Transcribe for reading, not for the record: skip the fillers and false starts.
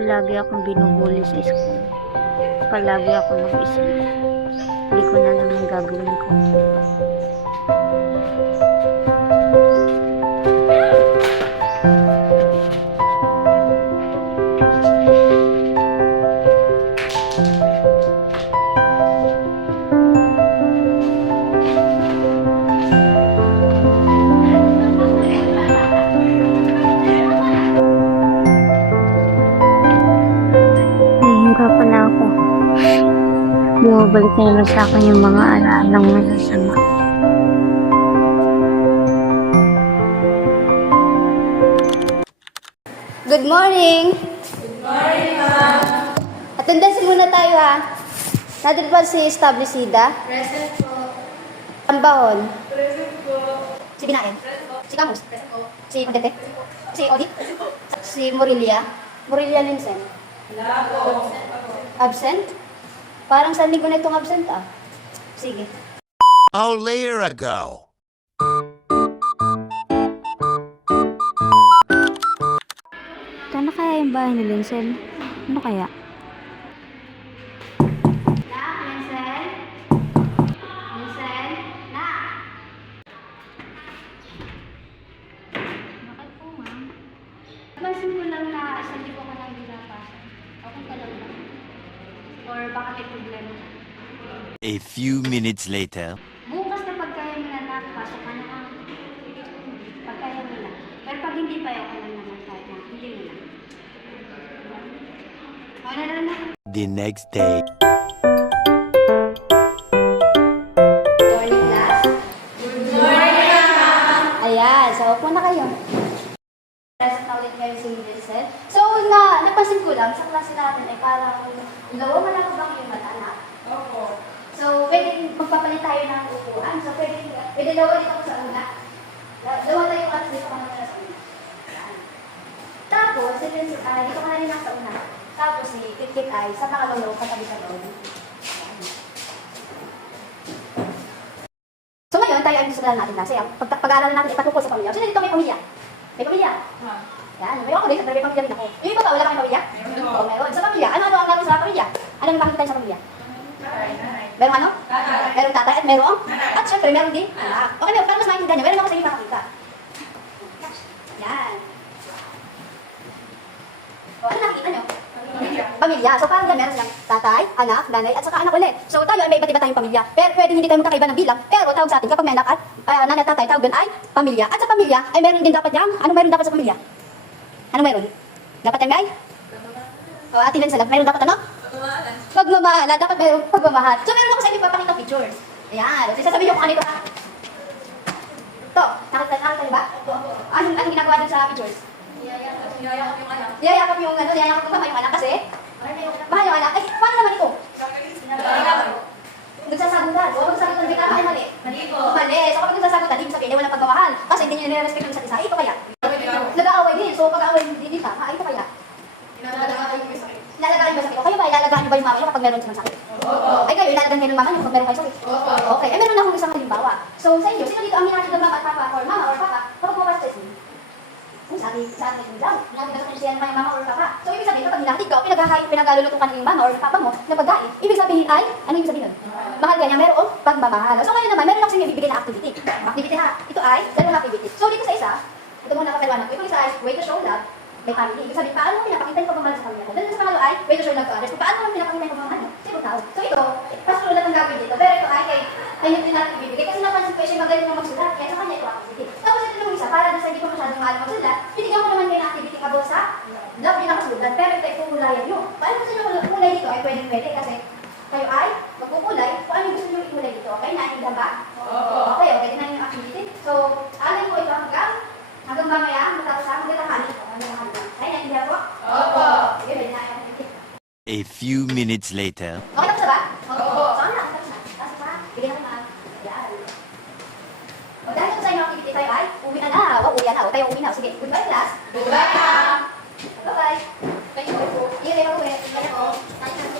Palagi akong binubuli sa school. Palagi ako mag-isa. Hindi ko na lang ang gagawin ko. Nahihirapan na ako. Bumabalik na naman sa akin yung mga alaalang masasama. Good morning! Good morning, ma'am! Attendance muna tayo, ha? Nandun ba si Establisida? Present po. Ambahon? Present po. Si Binaen? Present po. Si Camus? Present po. Si Odete? Si Odit? Si Morilia? Morilia Linsen? Wala po. Absent? Parang sa linggo na itong absent, ah. Sige. A layer ago. Sana kaya yung bahay ni Linsen? Ano kaya? Na, Linsen? Linsen? Na! Bakit po, ma'am? Pansin ko lang na isang libo ka lang dinapasan. Okay ka lang ba? Or baka may problema ka? A few minutes later. Bukas na pagkaya mo na nakapasok ka na lang. Pagkaya mo na. Pero pag hindi pa, okay lang naman kahit na. Hindi mo na. Okay na lang. The next day. Morning, class. Good morning, ma'am. Ayan, so upo na kayo. Present na ulit kayo si Vincent. So, napansin ko lang, sa klase natin ay parang dalawang malaki bang yung mata. Opo. So, pwedeng magpapalit tayo ng upuan. So, pwede dalawa dito ako sa una. Dalawa tayo at dito ka na sa una. Yan. Tapos, dito ka na rin lang sa una. Tapos, si Kit-Kit ay sa pangalawang katabi sa loob. Yan. So, ngayon, tayo ay gusto natin kasi pag-aaralan natin ipatungkol sa pamilya. Sino dito may pamilya? May pamilya? Ma'am. Yan. May ako din, may pamilya rin ako. Yung iba ba, wala kayong pamilya? Meron Oo, po. meron. Sa pamilya, ano ang meron sa pamilya? Ano ang nakikita niyo sa pamilya? Nanay. Merong ano? Tatay. Merong tatay at merong? Nanay. At syempre, meron din anak. Okay, para mas makikita niyo, meron ako sa inyo makakita. Yan. O, ano nakikita niyo? Pamilya. Pamilya. So, parang yan, meron silang tatay, anak, nanay, at saka anak ulit. So, tayo ay may iba't iba tayong pamilya. Pero pwede hindi tayo magkakaiba ng bilang. Pero tawag sa atin, kapag may anak at nanay at tatay, tawag doon ay pamilya. At sa pamilya, ay meron din dapat yan. Ano meron dapat sa pamilya? Ano meron? Dapat yan, may? O, atin lang sila. Meron dapat ano? Pagmamahalan. Pagmamahal, dapat mayroong pagmamahal. So, meron ako sa inyo papakita pictures. Ayan. So, sasabihin niyo kung ano ito, ha? Ito, nakita niyo ba? Anong ginagawa dun sa pictures? Niyayakap yung anak. Niyayakap yung kasama yung anak kasi mahal yung anak. Ay, paano naman ito? Nagsasagutan. O, magsasagutan, may tama ay mali. Mali po. Mali. So, kapag nagsasagutan, hindi sabihin, walang pagmamahal. Kasi hindi niyo nire-respect ng isa't isa. Ito kaya? Nag-aaway din. So, pag-aaway hindi din tama. Ito kaya? Inalagaan yung sakit. Ilalagaan ba sa sakit? O kayo ba, ilalagaan niyo ba yung mama niyo kapag meron siyang sakit? Opo. Ay kayo, ilalagaan niyo yung mama niyo kapag meron kayong sakit? Opo. Okay, eh meron akong isang halimbawa. So sa inyo, sino dito ang minatid ng mama at papa or mama or papa kapag pumasok sa school? Sa atin yung job, minatid ka sa kanya siya ng mama or papa. So ibig sabihin, kapag minatid ka o pinagaluluto ka ng mama or papa mo na pagkain, ibig sabihin ay, ano ibig sabihin nun? Mahal ka niya, merong pagmamahal. So ngayon naman, meron ako sa inyo bibigyan na activity. Activity ha, ito ay dalawang activity. So dito sa isa, ito muna kapaliwanag ko, itong isa ay way to show love. May family. Ibig sabihin, paano mo pinapakita yung pagmamahal sa pamilya mo? Dahil sa pangalo ay, way to show love to others. Kung paano mo pinapakita yung pagmamahal mo sa ibang tao. So ito, pasulat ang gagawin dito. Pero ito ay kay hindi natin ibibigay. Kasi napansin ko siya magaling na magsulat. Kaya sa kanya ito activity. Tapos ito yung isa, para sa hindi ko masyadong maalam magsulat, binigyan ko naman kayo ng activity about sa love yung nakasulat. Pero ito ay kumulayan nyo. Paano gusto nyo kulay dito? Ay pwede kasi kayo ay magkukulay kung ano gusto nyo ikulay dito. Okay, naiintindihan ba? Opo. Okay, tingnan yung activity. So, alin ko ito hanggang mamaya, matapos sa magkakahanin ko. Ay, naiintindihan ko? Opo. Sige, pwede na yung activity. A few minutes later. Okay, tapos na ba? Opo. So, ano na? Tapos na. Tapos na. Bigyan natin na. Yan. O, dahil ito sa inyo activity tayo ay, uwi na na. Uwi na. O, tayo uwi na. Sige, goodbye class. Goodbye, ma'am. Bye-bye. Thank you po. Sige, tayo uwi. Bye-bye.